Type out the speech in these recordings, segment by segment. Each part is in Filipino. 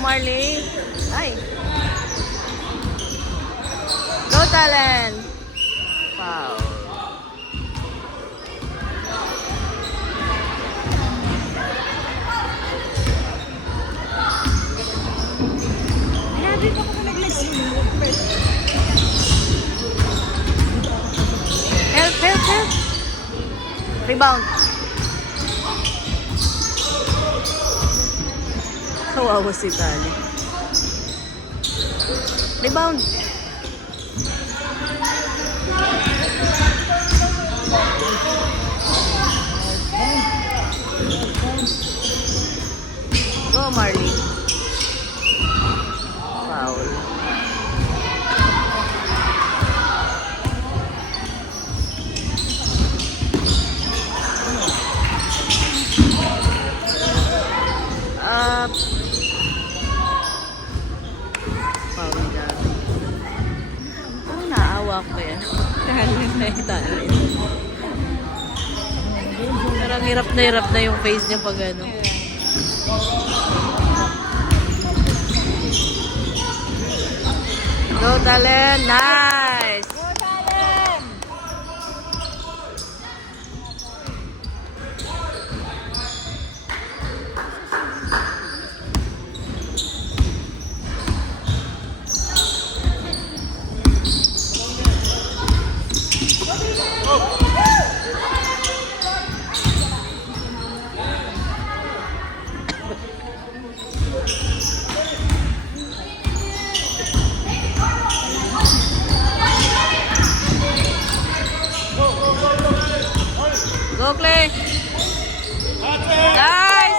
Marley. Ay. Go, talent. Wow. Grabe pa ako naglagay. Help, help, help. Rebound. Kawawa si Tali. Rebound. Go, Marley. Foul. Foul na. Oh, naawa ko yan. Talent. Parang hirap na yung face niya pag ano. Go, talent. Nice. Go, talent! Go, Clay. Nice.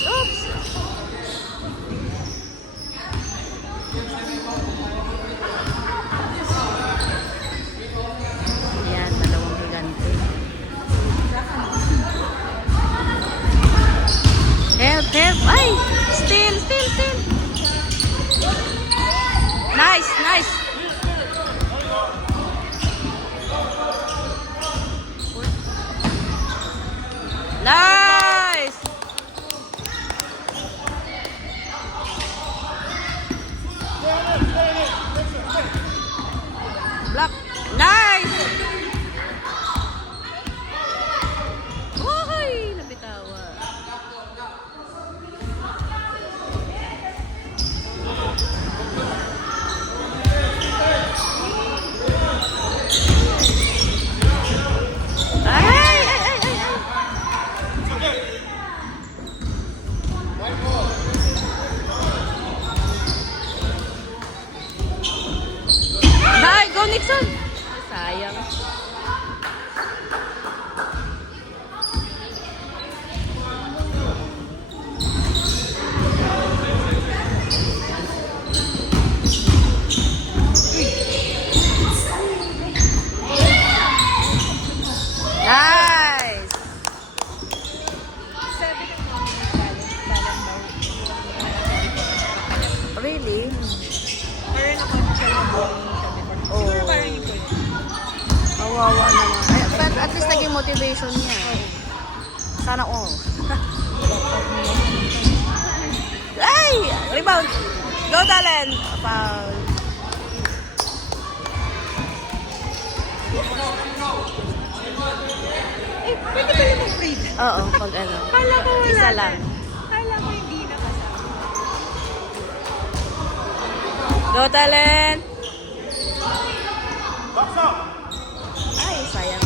Oops. Yan, dalawang higante. Help. Ay! Still. Nice. Nice! Block. Nice! Uy! Nabitawa. Ay! Ay, go Nixon! Sayang. Nice! Sabi ng talent daw. Really? Meron ako siya ng bowling sabi ko. Oh. Siguro parang ito yun. Kawawa naman. Ay, but at least naging motivation niya. Sana all. Ay! Rebound! Go, talent! Foul. Eh, pwede ba yung mag-free? Oo, pag ano. Kala ko wala Isa na. lang. Kala ko hindi na kasama. Go, talent! Ay, sayang.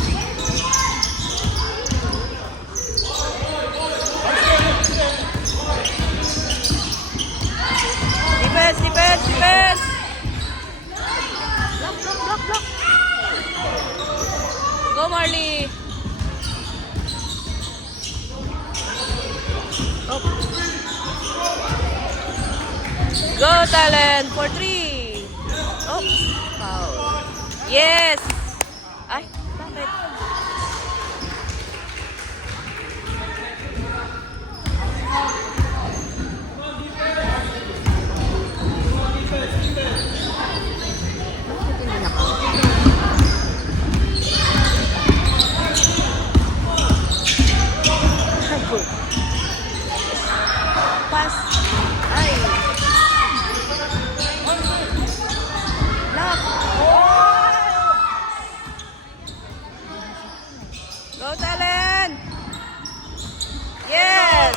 Defense! Block! Go, Marley! Oh. Go, talent! For 3! Oh! Foul. Yes! Ay, bakit? Go, Talon! Yes!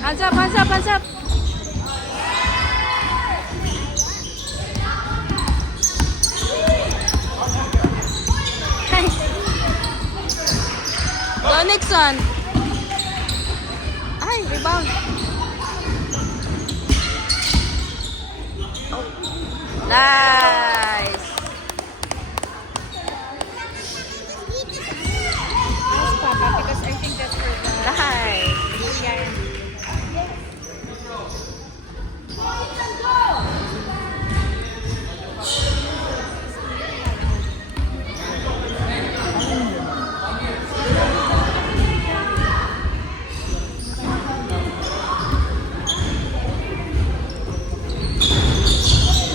Hands up, hands up, hands up! Go, Nixon! Ay, rebound! Oh. Nice! Yes, Papa, because I think that's for the Nice! yan.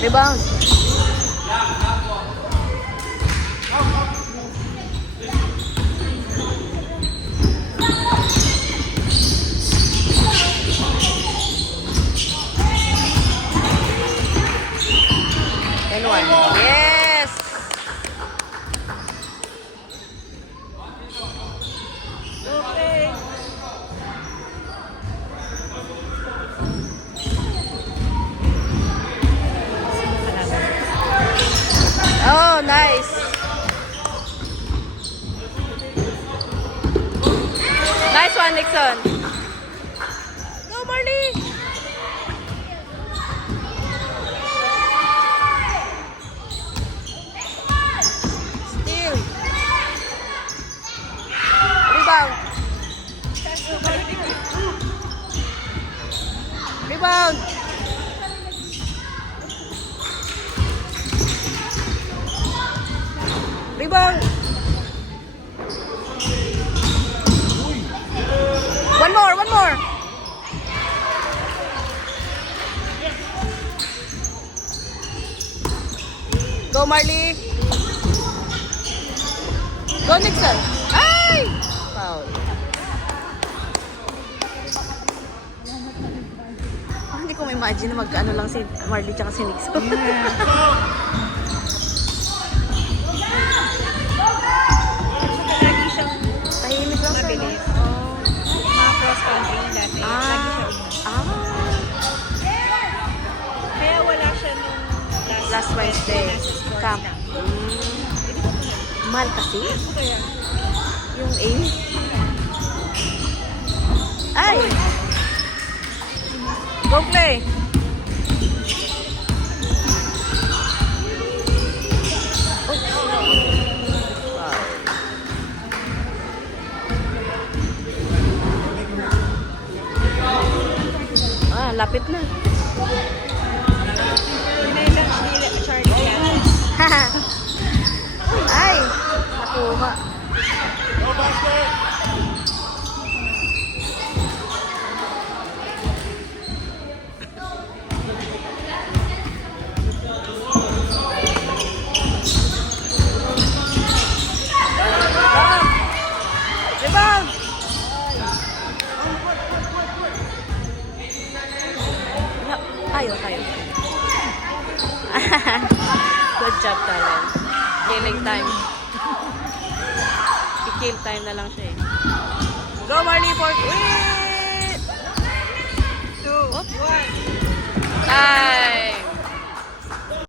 Rebound! And one. Yes! Okay. Oh, nice! Nice one, Nixon! Go, Marley! Steal! Rebound! Rebound! Rebound! One more, one more! Go, Marley! Go, Nixon! Ay! Foul. Ah, hindi ko ma-imagine na mag-ano lang si Marley tsaka si Nixon. Lagi siyang Tahimik lang sa mabilis. Oh. Mga cross country dati. Lagi siya Ah. Kaya wala siya nung Last Wednesday. nasa sports Camp. na. Mm. Mahal kasi. Kaya, Yung A. Ay! Go play! Ah, lapit na. pinailang nila Charlie yan. Ay! Nakuha. Rebound! Tayo, tayo. Good job, Talon. Killing time. I-kill time na lang siya eh. Go, Marley, for it! 2, 1. Nice!